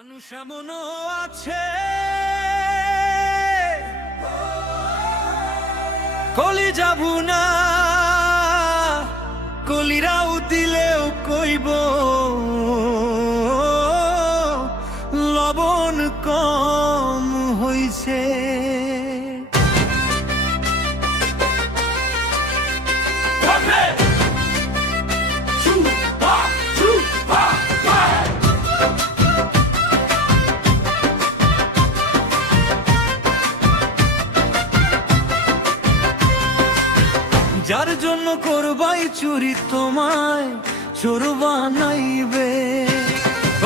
মানুষ এমনও আছে কলি যাবু না কলিরাও দিলেও কইব লবণ কম হইছে। যার জন্য করবাই চুরি তোমায় চোর বানাইবে,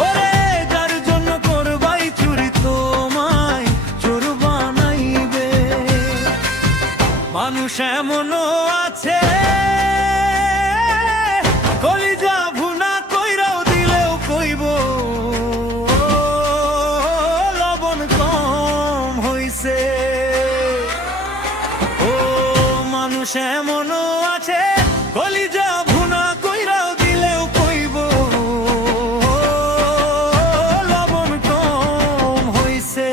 ওরে যার জন্য করবাই চুরি তোমায় চোর বানাইবে। মানুষ এমনও আছে কলিজা ভুনা কইরাও দিলেও কইব লবণ কম হইছে। ও মানুষ এমনও আছে কলিজা ভুনা কইরাও দিলেও কইব লবণ কম হইছে।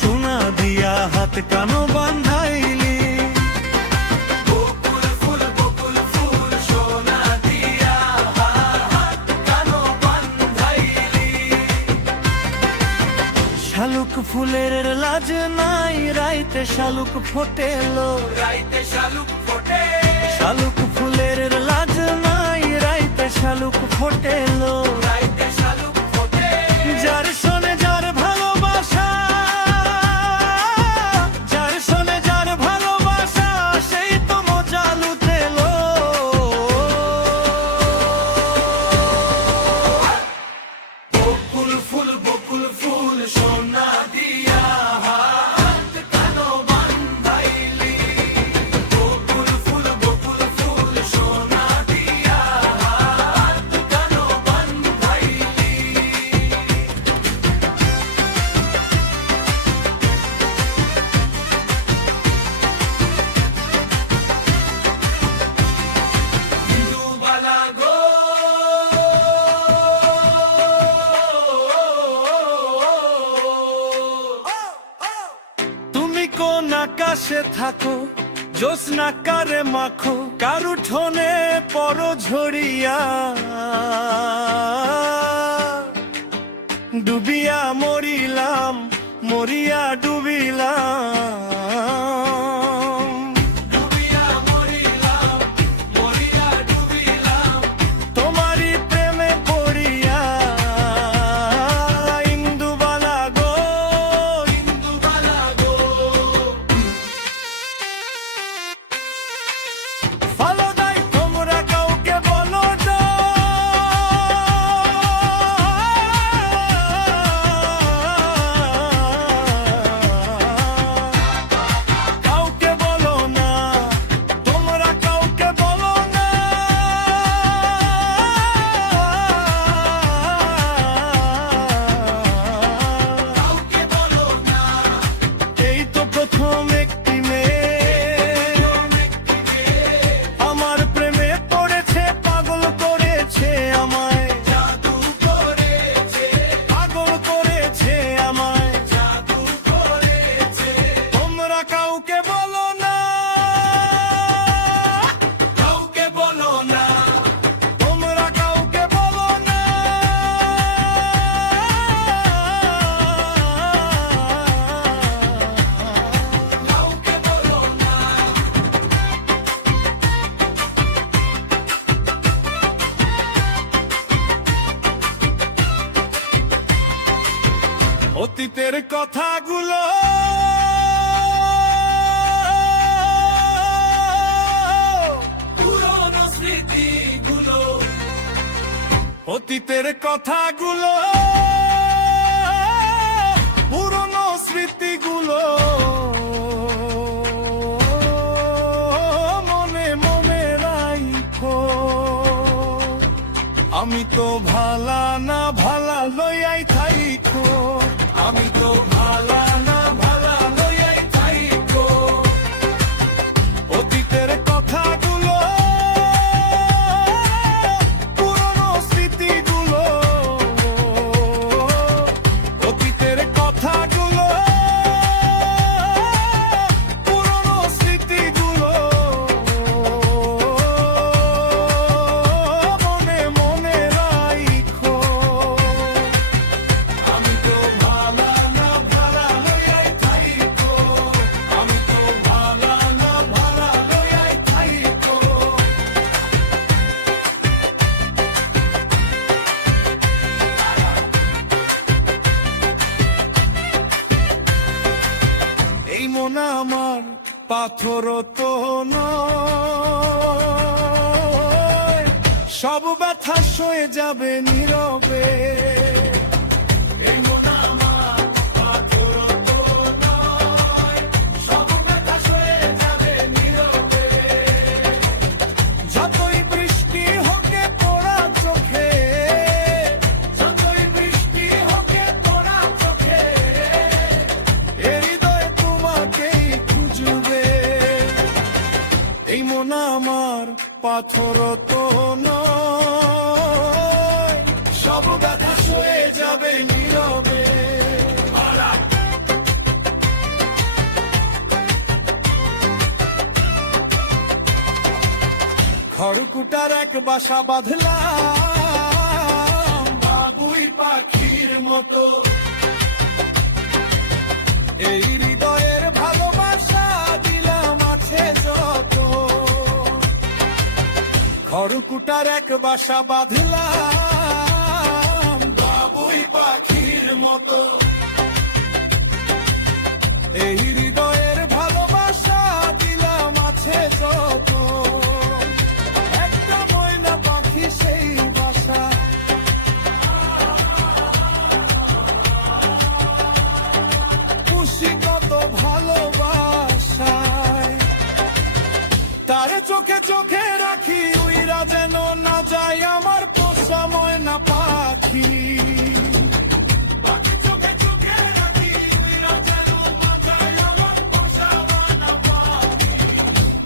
সোনা দিয়া হাত কানো বান্ধাইলি শালুক ফুলের লাজ নাই রাইতে শালুক ফোটেলো, রাইতে শালুক ফোটে। শালুক ফুলের লাজ নাই রাইতে শালুক ফোটেলো, রাইতে শালুক ফোটে। যার শোনে যার ভালোবাসা, যার শোনে যার ভালোবাসা সেই তো মজা লুটেলো। বকুল ফুল বকুল ফুল সোনা দিয়া হাত কানো বান্ধাইলি। বকুল ফুল সোনা দিয়া হাত কানো বান্ধাইলি। ইন্দুবালা গো তুমি কোন আকাশে থাকো জ্যোৎস্না কারে মাখো কারু ঠোনে পর ঝরিয়া ডুবিয়া মরিলাম মরিয়া ডুবিলাম। ডুবিয়া মরিলাম মরিয়া ডুবিলাম তোমারি প্রেমে পড়িয়া। ইন্দুবালা গো ইন্দুবালা গো ফলো দাই তোমরা কাউকে বলো না, কাউকে বলো না, তোমরা কাউকে বলো না। কাউকে বলো না। এই তো প্রথম একটি মেয়ে আমার প্রেমে পড়েছে পাগল করেছে আমায়, জাদু করেছে পাগল করেছে আমায়, জাদু করেছে। তোমরা কাউকে বলো না, কাউকে বলো না, তোমরা কাউকে বলো না। কাউকে বলো না। অতীতের কথাগুলো পুরনো স্মৃতিগুলো, অতীতের কথাগুলো পুরনো স্মৃতিগুলো মনে মনে রাখো। আমি তো ভালা না ভালা লইয়াই থাইকো, পাথর তো নয়, সব ব্যথা সয়ে যাবে নীরবে। এই মন আমার পাথর তো নয়, সব ব্যথা সয়ে যাবে নীরবে। যতই বৃষ্টি হোকে পোড়া চোখে, যতই বৃষ্টি হোকে পোড়া চোখে, এ হৃদয় তোমাকেই খুঁজবে। এই মন আমার পাথর তো নয়, সব ব্যথা সয়ে যাবে নীরবে। খড়কুটার এক বাসা বাঁধলাম বাবুই পাখির মতো, এই হৃদয়ের ভালোবাসা দিলাম আছে যত। খড়কুটার এক বাসা বাঁধলাম বাবুই পাখির মতো, এই হৃদয়ের ভালোবাসা দিলাম আছে যত। একটা ময়না পাখি সেই বাসা, খুশি কত ভালোবাসায়, তার চোখে চোখে রাখি উইরা যেন না যায় আমার পোষা ময়না পাখি। চোখে চোখে রাখি উইরা যেন না যায় আমার পোষা ময়না পাখি।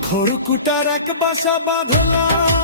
খড়কুটার এক বাসা বাঁধলাম